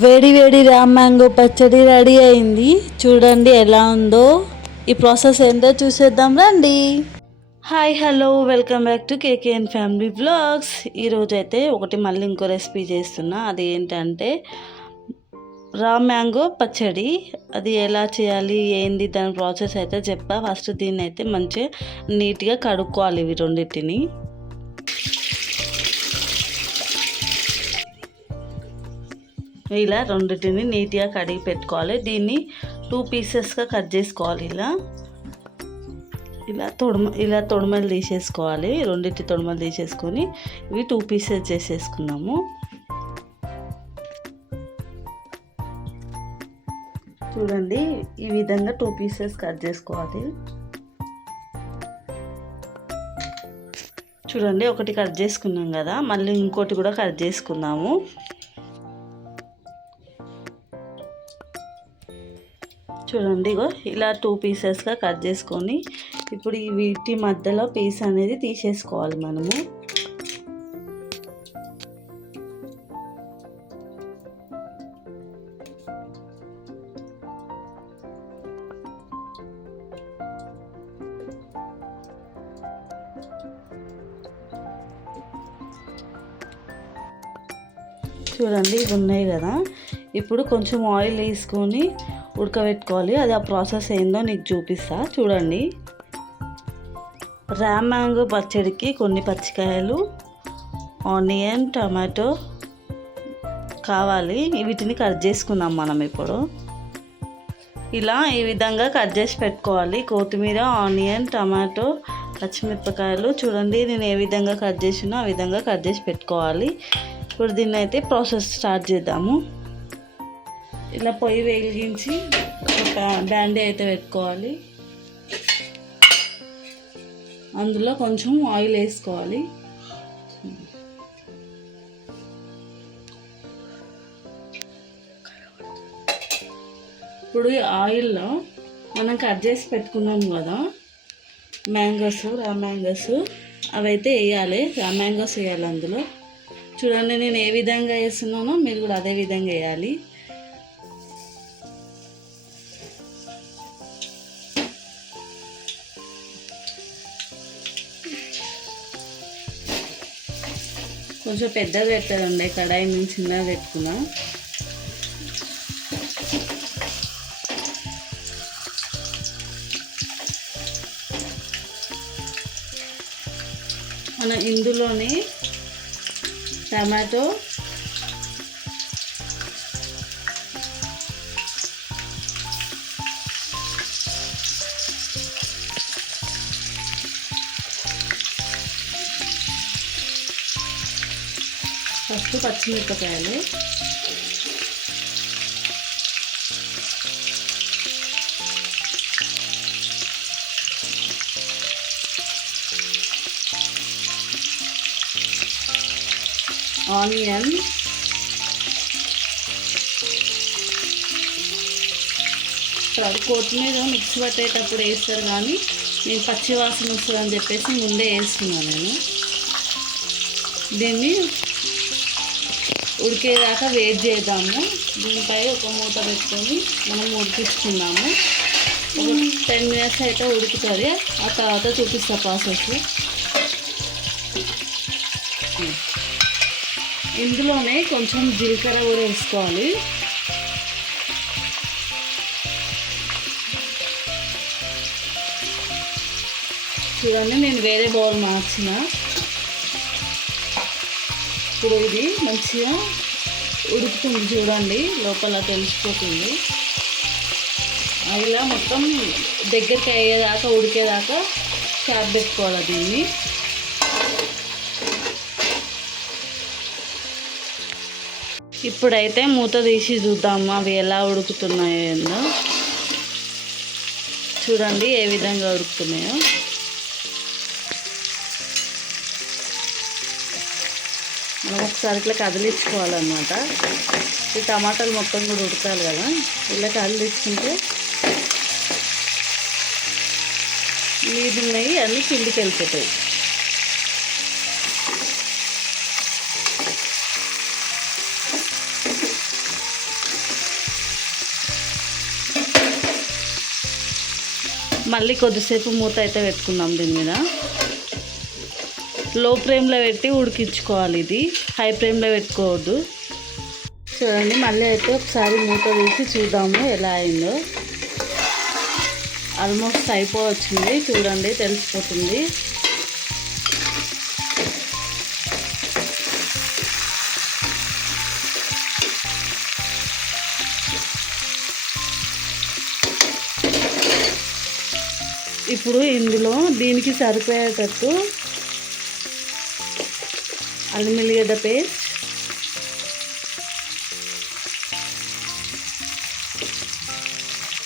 వేడి వేడి రామ్ మ్యాంగో పచ్చడి రెడీ అయింది. చూడండి ఎలా ఉందో. ఈ ప్రాసెస్ ఏంటో చూసేద్దాం రండి. Hi hello welcome back to KKN family vlogs. ఈరోజు అయితే మళ్ళీ ఇంకో రెసిపీ చేస్తున్నా. అది ఏంటంటే రామ్ మ్యాంగో పచ్చడి. అది ఎలా చేయాలి ఏంది దాని ప్రాసెస్ అయితే చెప్పా. ఫస్ట్ దీన్ని అయితే మంచిగా నీట్గా కడుక్కోవాలి ఇవి రెండింటిని. ఇలా రెండింటిని నీట్గా కడిగి పెట్టుకోవాలి. దీన్ని 2 పీసెస్గా కట్ చేసుకోవాలి. ఇలా తొడుమలు తీసేసుకోవాలి. రెండింటి తొడుమలు తీసేసుకొని ఇవి 2 పీసెస్ చేసేసుకున్నాము. చూడండి ఈ విధంగా 2 పీసెస్ కట్ చేసుకోవాలి. చూడండి ఒకటి కట్ చేసుకున్నాం కదా, మళ్ళీ ఇంకోటి కూడా కట్ చేసుకుందాము. చూడండి ఇలా 2 పీసెస్గా కట్ చేసుకొని ఇప్పుడు ఈ వీటి మధ్యలో పీస్ అనేది తీసేసుకోవాలి మనము. చూడండి ఇవి ఉన్నాయి కదా, ఇప్పుడు కొంచెం ఆయిల్ వేసుకొని ఉడకబెట్టుకోవాలి. అది ఆ ప్రాసెస్ ఏందో నీకు చూపిస్తా. చూడండి రామ్ మ్యాంగో పచ్చడికి కొన్ని పచ్చికాయలు, ఆనియన్, టమాటో కావాలి. వీటిని కట్ చేసుకుందాం మనం ఇప్పుడు. ఇలా ఈ విధంగా కట్ చేసి పెట్టుకోవాలి. కొత్తిమీర, ఆనియన్, టమాటో, పచ్చిమిరపకాయలు. చూడండి నేను ఏ విధంగా కట్ చేసినో ఆ విధంగా కట్ చేసి పెట్టుకోవాలి. ఇప్పుడు దీన్ని అయితే ప్రాసెస్ స్టార్ట్ చేద్దాము. ఇలా పొయ్యి వెలిగించి ఒక బ్యాండీ అయితే పెట్టుకోవాలి. అందులో కొంచెం ఆయిల్ వేసుకోవాలి. ఇప్పుడు ఈ ఆయిల్లో మనం కట్ చేసి పెట్టుకున్నాం కదా రామ్ మ్యాంగోస్, అవైతే వేయాలి. రామ్ మ్యాంగోస్ వేయాలి అందులో. చూడండి నేను ఏ విధంగా వేస్తున్నానో మీరు కూడా అదే విధంగా వేయాలి. కొంచెం పెద్దది పెట్టదండి, కడాయి నుంచి చిన్నది పెట్టుకున్నా. మనం ఇందులోనే టమాటో, ఫస్ట్ పచ్చిమిరపకాయలు, ఆనియన్, కొత్తిమీర మిక్సీ పట్టేటప్పుడు వేస్తారు కానీ నేను పచ్చి వాసన వస్తుందని చెప్పేసి ముందే వేస్తున్నాను నేను. దీన్ని ఉడికేదాకా వెయిట్ చేద్దాము. దీనిపై ఒక మూత పెట్టుకొని మనం ఉడికిస్తున్నాము. ఒక 10 మినిట్స్ అయితే ఉడుకుతుంది. ఆ తర్వాత చూపిస్తా ప్రాసెస్. ఇందులోనే కొంచెం జీలకర్ర కూడా వేసుకోవాలి. చూడండి నేను వేరే బౌల్ మార్చిన. ఇప్పుడు ఇది మంచిగా ఉడుకుతుంది. చూడండి లోపల తెలిసిపోతుంది. ఇలా మొత్తం దగ్గరికి అయ్యేదాకా ఉడికేదాకా చాప్ పెట్టుకోవాలి దీన్ని. ఇప్పుడైతే మూత తీసి చూద్దాము అవి ఎలా ఉడుకుతున్నాయో. చూడండి ఏ విధంగా ఉడుకుతున్నాయో. మనం ఒకసారి ఇట్లా కదిలించుకోవాలన్నమాట. ఈ టమాటాలు మొత్తం కూడా ఉడకాలి కదా, ఇలా కదిలించుకుంటే నీళ్ళు ఉన్నాయి అన్నీ కిందికి వెళ్ళిపోతాయి. మళ్ళీ కొద్దిసేపు మూత అయితే పెట్టుకుందాం దీని మీద. లో ఫ్లేమ్లో పెట్టి ఉడికించుకోవాలి, ఇది హై ఫ్లేమ్లో పెట్టుకోవద్దు. చూడండి మళ్ళీ అయితే ఒకసారి మూత తీసి చూద్దాము ఎలా అయిందో. ఆల్మోస్ట్ అయిపోవచ్చింది, చూడండి తెలిసిపోతుంది. ఇప్పుడు ఇందులో దీనికి సరిపోయేటట్టు అల్లం వెల్లిగడ్డ పేస్ట్,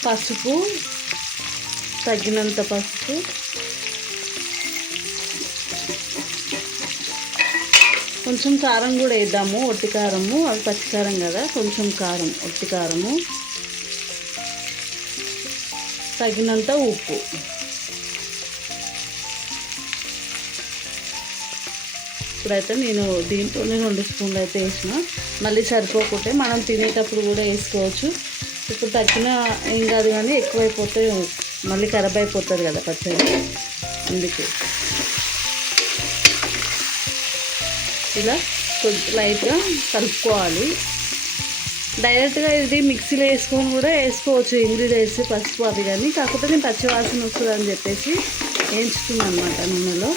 పసుపు, తగినంత పసుపు, కొంచెం కారం కూడా వేద్దాము, ఒట్టి కారము, అది పచ్చికారం కదా, కొంచెం కారం, ఒట్టి కారము, తగినంత ఉప్పు. ఇప్పుడైతే నేను దీంట్లోనే 2 స్పూన్లు అయితే వేసిన, మళ్ళీ సరిపోకుంటే మనం తినేటప్పుడు కూడా వేసుకోవచ్చు. ఇప్పుడు తగ్గిన ఏం కాదు, కానీ ఎక్కువైపోతే మళ్ళీ ఖరాబ్ అయిపోతుంది కదా పచ్చడి, అందుకే ఇలా కొంచెం లైట్గా కలుపుకోవాలి. డైరెక్ట్గా ఇది మిక్సీలో వేసుకొని కూడా వేసుకోవచ్చు ఇంగ్రీడియంట్స్, పసుపు అవి, కానీ కాకపోతే నేను పచ్చి వాసన వస్తుంది అని చెప్పేసి వేయించుతున్నాను అన్నమాట నూనెలో.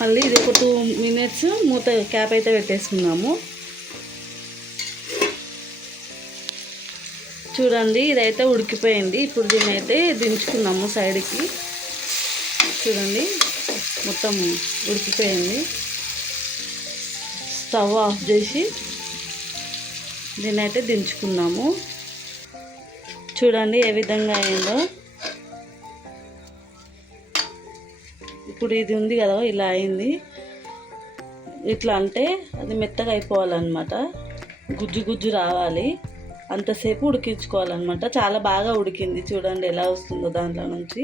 మళ్ళీ ఇది ఒక 2 మినిట్స్ మూత క్యాప్ అయితే పెట్టేసుకున్నాము. చూడండి ఇదైతే ఉడికిపోయింది. ఇప్పుడు దీన్ని అయితే దించుకున్నాము సైడ్కి. చూడండి మొత్తం ఉడికిపోయింది. స్టవ్ ఆఫ్ చేసి దీన్ని అయితే దించుకున్నాము. చూడండి ఏ విధంగా అయిందో. ఇప్పుడు ఇది ఉంది కదా, ఇలా అయింది. ఇట్లా అంటే అది మెత్తగా అయిపోవాలన్నమాట, గుజ్జు గుజ్జు రావాలి, అంతసేపు ఉడికించుకోవాలన్నమాట. చాలా బాగా ఉడికింది, చూడండి ఎలా వస్తుందో దాంట్లో నుంచి,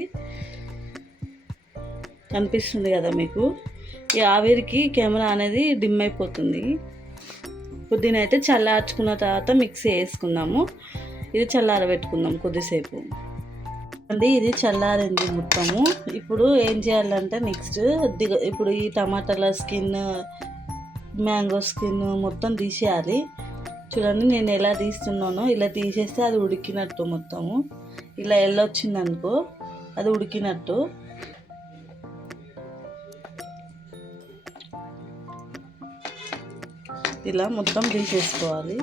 కనిపిస్తుంది కదా మీకు. ఈ ఆవిరికి కెమెరా అనేది డిమ్ అయిపోతుంది. ఇప్పుడు దీని అయితే చల్లార్చుకున్న తర్వాత మిక్సీ వేసుకుందాము. ఇది చల్లారబెట్టుకుందాం కొద్దిసేపు. అండి ఇది చల్లారింది మొత్తము. ఇప్పుడు ఏం చేయాలంటే నెక్స్ట్ ఇప్పుడు ఈ టమాటాల స్కిన్, మ్యాంగో స్కిన్ మొత్తం తీసేయాలి. చూడండి నేను ఎలా తీస్తున్నానో, ఇలా తీసేస్తే అది ఉడికినట్టు మొత్తము. ఇలా ఎల్లొచ్చింది అనుకో అది ఉడికినట్టు. ఇలా మొత్తం తీసేసుకోవాలి.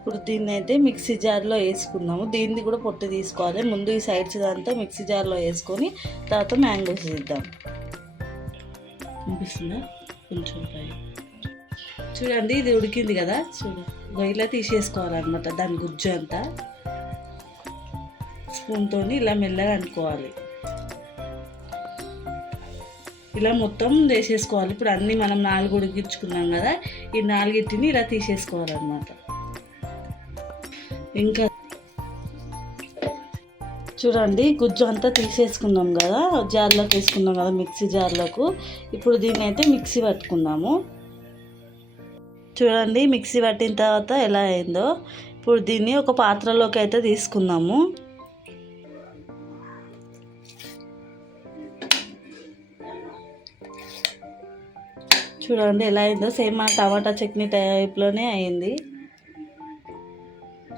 ఇప్పుడు దీన్ని అయితే మిక్సీ జార్లో వేసుకుందాము. దీన్ని కూడా పొట్టు తీసుకోవాలి. ముందు ఈ సైడ్స్ అంతా మిక్సీ జార్లో వేసుకొని తర్వాత మ్యాంగోస్ వేద్దాం. అనిపిస్తుందా కొంచెం పై. చూడండి ఇది ఉడికింది కదా, ఇలా తీసేసుకోవాలన్నమాట దాని గుజ్జు అంతా. స్పూన్తో ఇలా మెల్లగా అనుకోవాలి. ఇలా మొత్తం వేసేసుకోవాలి. ఇప్పుడు అన్నీ మనం 4 ఉడికించుకున్నాం కదా, ఈ 4టిని ఇలా తీసేసుకోవాలన్నమాట. ఇంకా చూడండి గుజ్జు అంతా తీసేసుకున్నాం కదా, జార్లోకి వేసుకున్నాం కదా మిక్సీ జార్లోకి. ఇప్పుడు దీన్ని అయితే మిక్సీ పట్టుకుందాము. చూడండి మిక్సీ పట్టిన తర్వాత ఎలా అయిందో. ఇప్పుడు దీన్ని ఒక పాత్రలోకి అయితే తీసుకుందాము. చూడండి ఎలా అయిందో, సేమ్ మన టమాటా చట్నీ టైప్లోనే అయింది.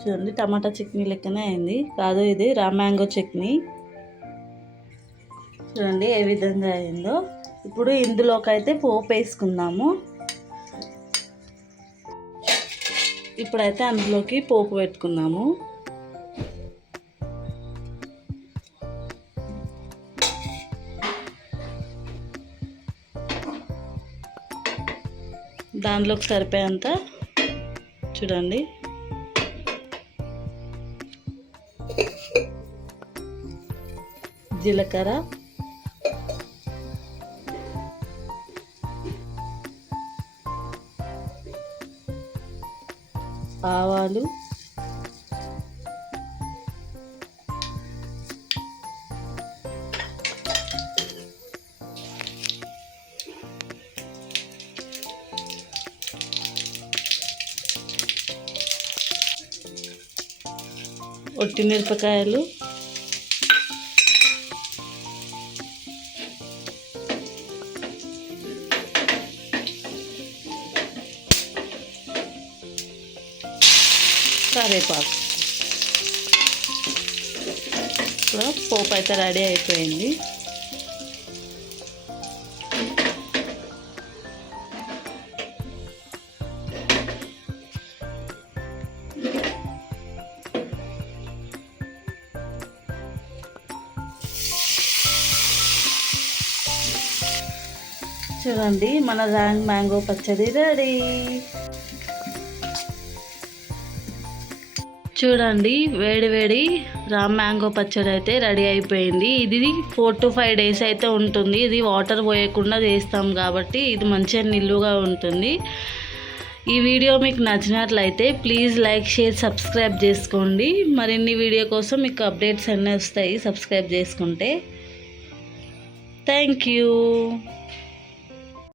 చూడండి టమాటా చట్నీ లెక్కనే అయింది, కాదు ఇది రా మ్యాంగో చట్నీ. చూడండి ఏ విధంగా అయిందో. ఇప్పుడు ఇందులోకి అయితే పోపు వేసుకుందాము. ఇప్పుడైతే అందులోకి పోపు పెట్టుకుందాము. దానిలోకి సరిపోయేంత చూడండి జీలకర్ర, ఆవాలు, ఒట్టి మిరపకాయలు, కరివేపాకు. ఇప్పుడు పోపు అయితే రెడీ అయిపోయింది. చూడండి మన రాంగ్ మ్యాంగో పచ్చడి రెడీ. చూడండి వేడి వేడి రామ్ మ్యాంగో పచ్చడి అయితే రెడీ అయిపోయింది. ఇది 4 to 5 days అయితే ఉంటుంది. ఇది వాటర్ పోయకుండా చేస్తాం కాబట్టి ఇది మంచిగా నిల్లుగా ఉంటుంది. ఈ వీడియో మీకు నచ్చినట్లయితే ప్లీజ్ లైక్, షేర్, సబ్స్క్రైబ్ చేసుకోండి. మరిన్ని వీడియో కోసం మీకు అప్డేట్స్ అన్నీ వస్తాయి సబ్స్క్రైబ్ చేసుకుంటే. Thank you.